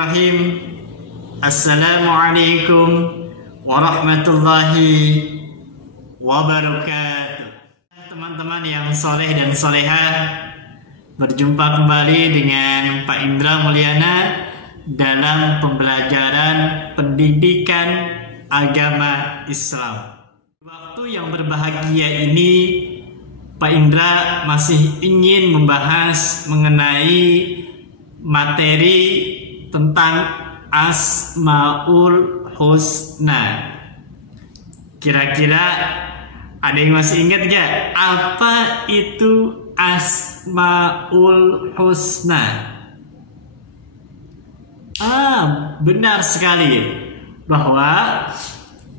Bismillahirrahmanirrahim. Assalamualaikum warahmatullahi wabarakatuh. Teman-teman yang soleh dan soleha, berjumpa kembali dengan Pak Indra Mulyana dalam pembelajaran pendidikan agama Islam. Waktu yang berbahagia ini, Pak Indra masih ingin membahas mengenai materi tentang Asmaul Husna. Kira-kira ada yang masih ingat gak apa itu Asmaul Husna? Benar sekali bahwa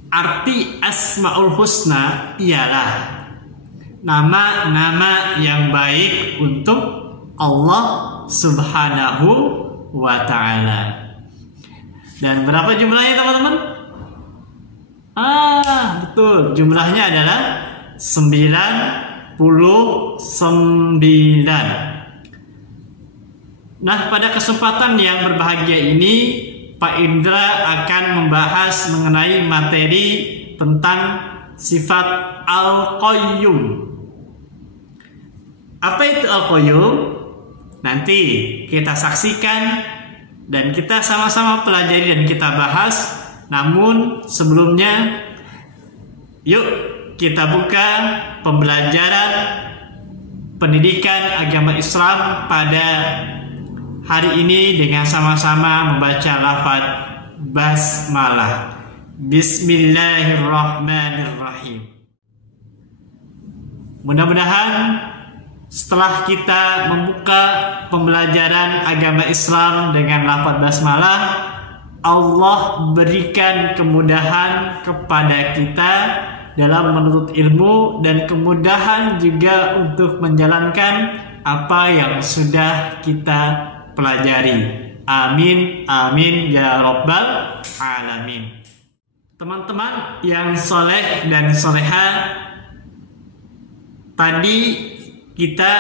arti Asmaul Husna ialah nama-nama yang baik untuk Allah Subhanahu wa ta'ala. Dan berapa jumlahnya teman-teman? Betul, jumlahnya adalah 99. Nah, pada kesempatan yang berbahagia ini, Pak Indra akan membahas mengenai materi tentang sifat Al-Qayyum. Apa itu Al-Qayyum? Nanti kita saksikan dan kita sama-sama pelajari dan kita bahas. Namun sebelumnya, yuk kita buka pembelajaran pendidikan agama Islam pada hari ini dengan sama-sama membaca lafaz basmalah. Bismillahirrahmanirrahim. Mudah-mudahan setelah kita membuka pembelajaran agama Islam dengan lafaz basmalah, Allah berikan kemudahan kepada kita dalam menuntut ilmu dan kemudahan juga untuk menjalankan apa yang sudah kita pelajari. Amin, amin ya rabbal alamin. Teman-teman yang soleh dan soleha, tadi kita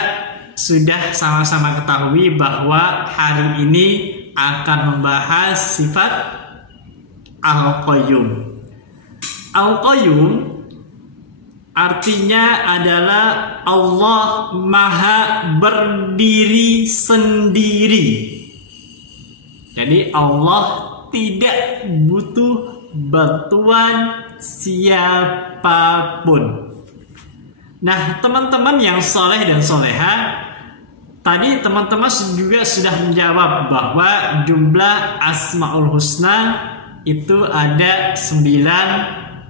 sudah sama-sama ketahui bahwa hari ini akan membahas sifat Al-Qayyum. Al-Qayyum artinya adalah Allah Maha Berdiri Sendiri. Jadi Allah tidak butuh bantuan siapapun. Nah, teman-teman yang soleh dan soleha, tadi teman-teman juga sudah menjawab bahwa jumlah Asmaul Husna itu ada 99.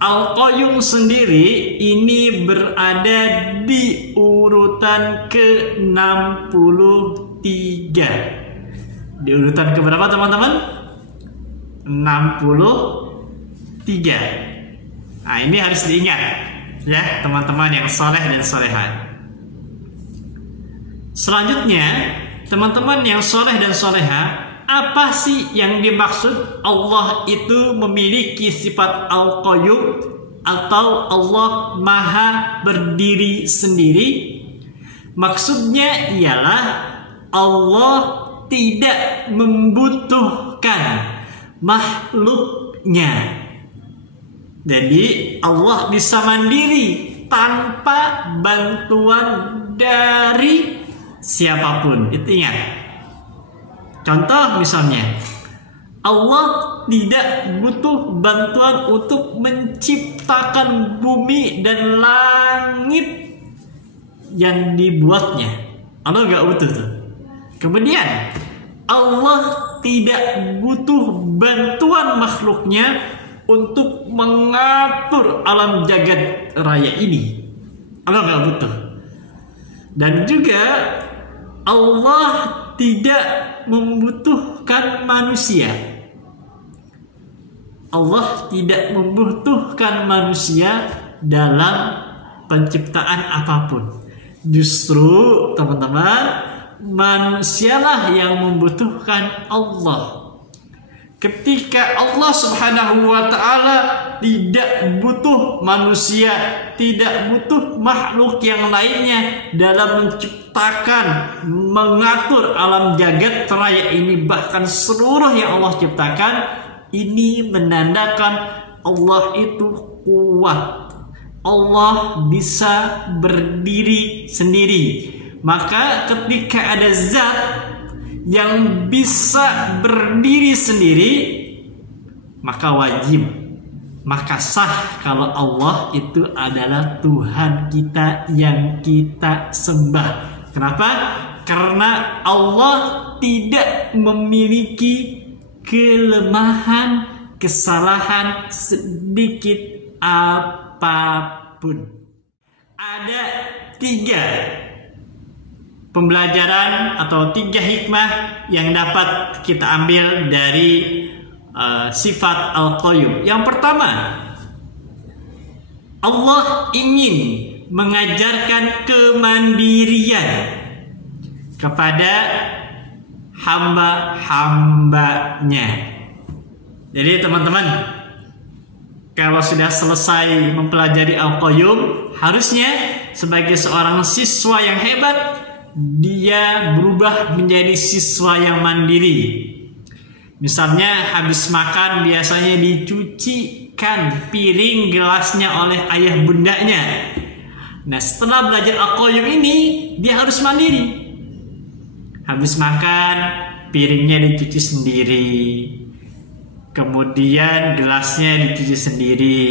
Al-Qayyum sendiri ini berada di urutan ke-63. Di urutan ke berapa teman-teman? 63. Nah, ini harus diingat ya teman-teman yang soleh dan soleha. Selanjutnya, teman-teman yang soleh dan soleha, apa sih yang dimaksud Allah itu memiliki sifat Al-Qayyum atau Allah Maha Berdiri Sendiri? Maksudnya ialah Allah tidak membutuhkan makhluknya. Jadi Allah bisa mandiri tanpa bantuan dari siapapun. Itu ingat. Contoh misalnya, Allah tidak butuh bantuan untuk menciptakan bumi dan langit yang dibuatnya. Allah nggak butuh tuh. Kemudian Allah tidak butuh bantuan makhluknya untuk mengatur alam jagat raya ini. Allah nggak butuh. Dan juga Allah tidak membutuhkan manusia. Allah tidak membutuhkan manusia dalam penciptaan apapun. Justru teman-teman, manusialah yang membutuhkan Allah. Ketika Allah Subhanahu wa ta'ala tidak butuh manusia, tidak butuh makhluk yang lainnya dalam menciptakan, mengatur alam jagat raya ini, bahkan seluruh yang Allah ciptakan, ini menandakan Allah itu kuat. Allah bisa berdiri sendiri. Maka ketika ada zat yang bisa berdiri sendiri, maka wajib, maka sah kalau Allah itu adalah Tuhan kita yang kita sembah. Kenapa? Karena Allah tidak memiliki kelemahan, kesalahan sedikit apapun. Ada 3 pembelajaran atau 3 hikmah yang dapat kita ambil dari sifat Al-Qayyum. Yang pertama, Allah ingin mengajarkan kemandirian kepada hamba-hambanya. Jadi teman-teman, kalau sudah selesai mempelajari Al-Qayyum, harusnya sebagai seorang siswa yang hebat, dia berubah menjadi siswa yang mandiri. Misalnya habis makan biasanya dicucikan piring gelasnya oleh ayah bundanya. Nah, setelah belajar Al-Qayyum ini, dia harus mandiri. Habis makan piringnya dicuci sendiri, kemudian gelasnya dicuci sendiri.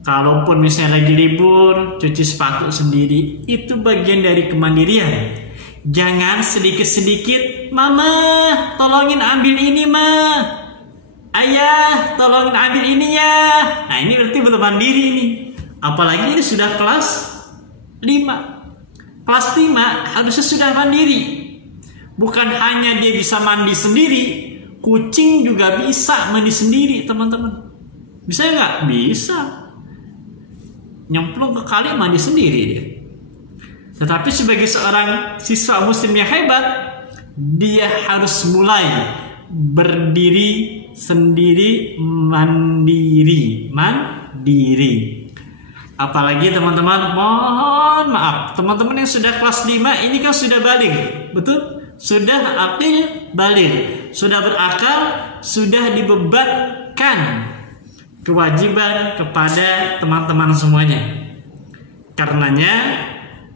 Kalaupun misalnya lagi libur, cuci sepatu sendiri. Itu bagian dari kemandirian. Jangan sedikit-sedikit, "Mama, tolongin ambil ini, Ma. Ayah, tolongin ambil ini ya." Nah, ini berarti belum mandiri ini. Apalagi ini sudah kelas 5. Kelas 5 harusnya sudah mandiri. Bukan hanya dia bisa mandi sendiri, kucing juga bisa mandi sendiri, teman-teman. Bisa nggak? Bisa. Nyemplung ke kali mandi sendiri dia. Tetapi sebagai seorang siswa muslim yang hebat, dia harus mulai berdiri sendiri, mandiri. Apalagi teman-teman, mohon maaf, teman-teman yang sudah kelas 5 ini kan sudah balik, betul? Sudah aqil balik, sudah berakal, sudah dibebankan kewajiban kepada teman-teman semuanya. Karenanya,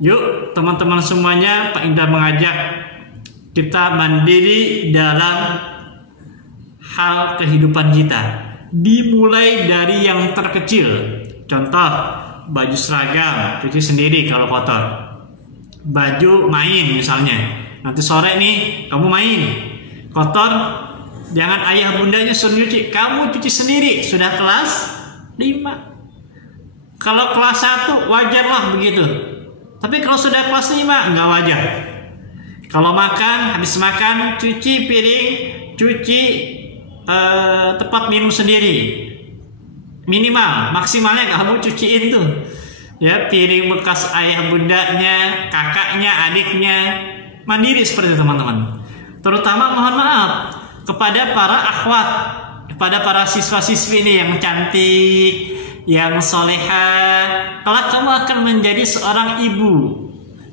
yuk teman-teman semuanya, Pak Indra mengajak kita mandiri dalam hal kehidupan kita. Dimulai dari yang terkecil. Contoh, baju seragam, cuci sendiri kalau kotor. Baju main misalnya, nanti sore nih kamu main, kotor, jangan ayah bundanya suruh nyuci, kamu cuci sendiri. Sudah kelas 5. Kalau kelas 1 wajarlah begitu. Tapi kalau sudah kelas 5 nggak wajar. Kalau makan, habis makan, cuci piring, cuci tempat minum sendiri. Minimal, maksimalnya kamu cuciin tuh. Ya, piring bekas ayah bundanya, kakaknya, adiknya. Mandiri seperti itu teman-teman. Terutama mohon maaf kepada para akhwat, kepada para siswa-siswi ini yang cantik, yang solehah. Kelak kamu akan menjadi seorang ibu,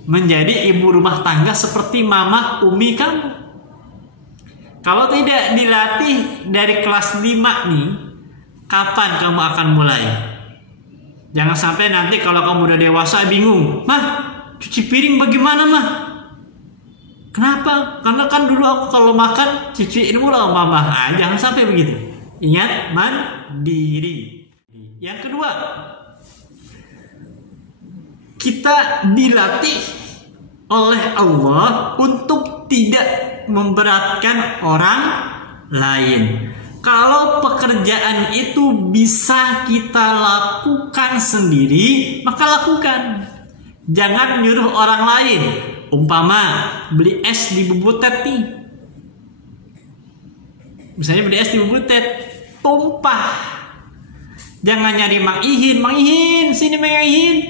menjadi ibu rumah tangga seperti mama umi kamu. Kalau tidak dilatih dari kelas 5 nih, kapan kamu akan mulai? Jangan sampai nanti kalau kamu udah dewasa bingung, "Mah, cuci piring bagaimana, Mah?" Kenapa? Karena kan dulu aku kalau makan cuciin mulu sama mama. Jangan sampai begitu. Ingat, mandiri. Yang kedua, kita dilatih oleh Allah untuk tidak memberatkan orang lain. Kalau pekerjaan itu bisa kita lakukan sendiri, maka lakukan. Jangan nyuruh orang lain. Umpama beli es di Bubutet nih, misalnya beli es di Bubutet, tumpah. Jangan nyari Mang Ihin, sini Mang Ihin,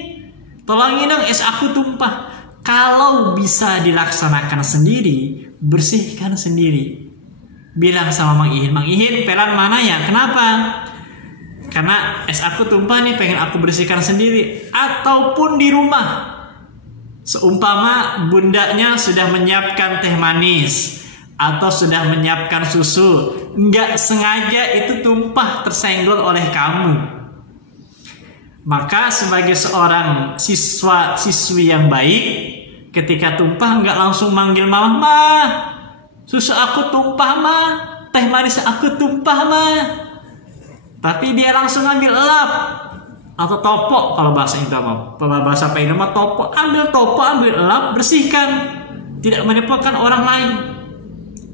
tolongin dong es aku tumpah. Kalau bisa dilaksanakan sendiri, bersihkan sendiri. bilang sama Mang Ihin, pelan mana ya? Kenapa? Karena es aku tumpah nih, pengen aku bersihkan sendiri. Ataupun di rumah, seumpama bundanya sudah menyiapkan teh manis atau sudah menyiapkan susu, nggak sengaja itu tumpah tersenggol oleh kamu, maka sebagai seorang siswi yang baik, ketika tumpah nggak langsung manggil mama, "Ma, susu aku tumpah, Ma, teh manis aku tumpah, Ma." Tapi dia langsung ambil lap atau topo, kalau bahasa Indo, bahasa Indo mah topo, ambil lap, bersihkan, tidak merepotkan orang lain.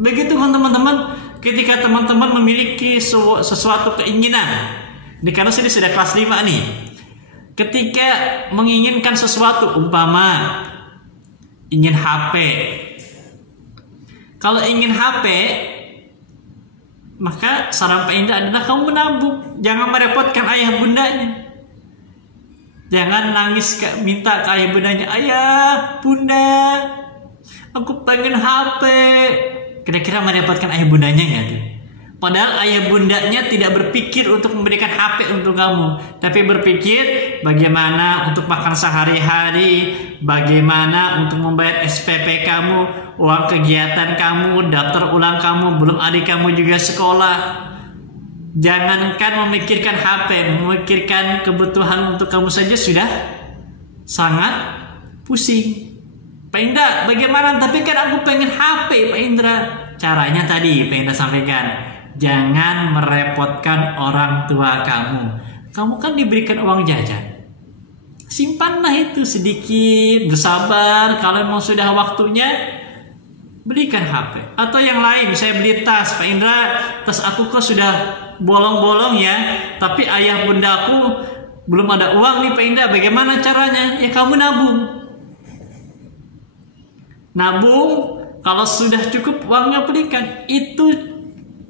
Begitu teman-teman, ketika teman-teman memiliki sesuatu keinginan, ini karena saya sudah kelas 5 nih, ketika menginginkan sesuatu, umpama ingin HP, kalau ingin HP, maka saran Pak Indra adalah kamu menabung, jangan merepotkan ayah bundanya. Jangan nangis minta ke ayah bundanya, "Ayah, bunda, aku pengen HP." Kira-kira merepotkan ayah bundanya nggak tuh? Padahal ayah bundanya tidak berpikir untuk memberikan HP untuk kamu, tapi berpikir bagaimana untuk makan sehari-hari, bagaimana untuk membayar SPP kamu, uang kegiatan kamu, daftar ulang kamu, belum adik kamu juga sekolah. Jangankan memikirkan HP, memikirkan kebutuhan untuk kamu saja sudah sangat pusing. Pak Indra, bagaimana? Tapi kan aku pengen HP, Pak Indra. Caranya tadi Pak Indra sampaikan, jangan merepotkan orang tua kamu. Kamu kan diberikan uang jajan, simpanlah itu sedikit, bersabar. Kalau memang sudah waktunya, belikan HP. Atau yang lain, saya beli tas, Pak Indra, tas aku kok sudah bolong-bolong ya, tapi ayah bundaku belum ada uang nih Pak Indra, bagaimana caranya? Ya kamu nabung. Nabung, kalau sudah cukup uangnya belikan. Itu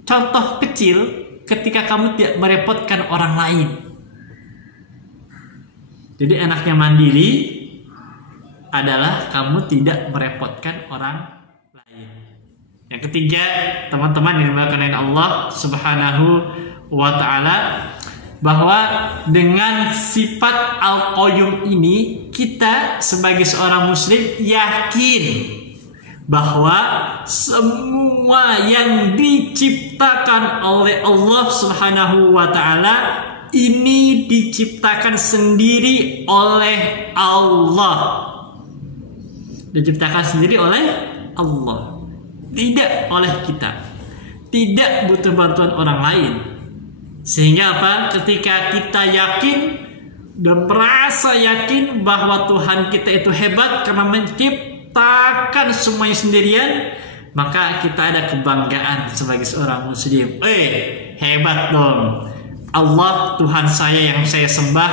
contoh kecil ketika kamu tidak merepotkan orang lain. Jadi enaknya mandiri adalah kamu tidak merepotkan orang lain. Yang ketiga, teman-teman yang dimuliakan Allah Subhanahu wa ta'ala, bahwa dengan sifat Al-Qayyum ini, kita sebagai seorang muslim yakin bahwa semua yang diciptakan oleh Allah Subhanahu wa ta'ala ini diciptakan sendiri oleh Allah. Diciptakan sendiri oleh Allah, tidak oleh kita. Tidak butuh bantuan orang lain. Sehingga apa? Ketika kita yakin dan merasa yakin bahwa Tuhan kita itu hebat karena menciptakan semuanya sendirian, maka kita ada kebanggaan sebagai seorang muslim. Hebat dong. Allah Tuhan saya yang saya sembah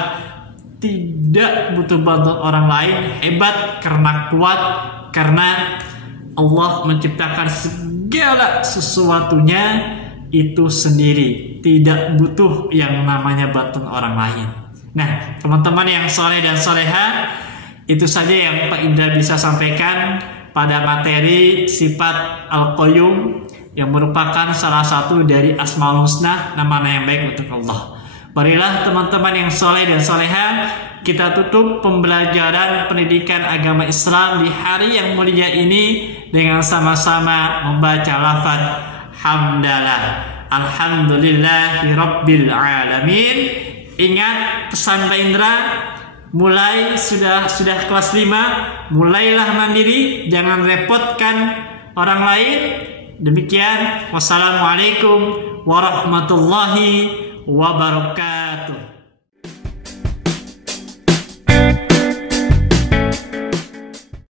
tidak butuh bantuan orang lain, hebat karena kuat, karena Allah menciptakan segala sesuatunya itu sendiri, tidak butuh yang namanya bantuan orang lain. Nah, teman-teman yang soleh dan soleha, itu saja yang Pak Indra bisa sampaikan pada materi sifat Al-Qayyum yang merupakan salah satu dari Asmaul Husna, nama-nama yang baik untuk Allah. Marilah teman-teman yang soleh dan soleha, kita tutup pembelajaran pendidikan agama Islam di hari yang mulia ini dengan sama-sama membaca lafaz hamdalah, alhamdulillahi rabbil alamin. Ingat pesan Pak Indra, mulai sudah kelas 5, mulailah mandiri, jangan repotkan orang lain. Demikian, wassalamualaikum warahmatullahi wabarakatuh.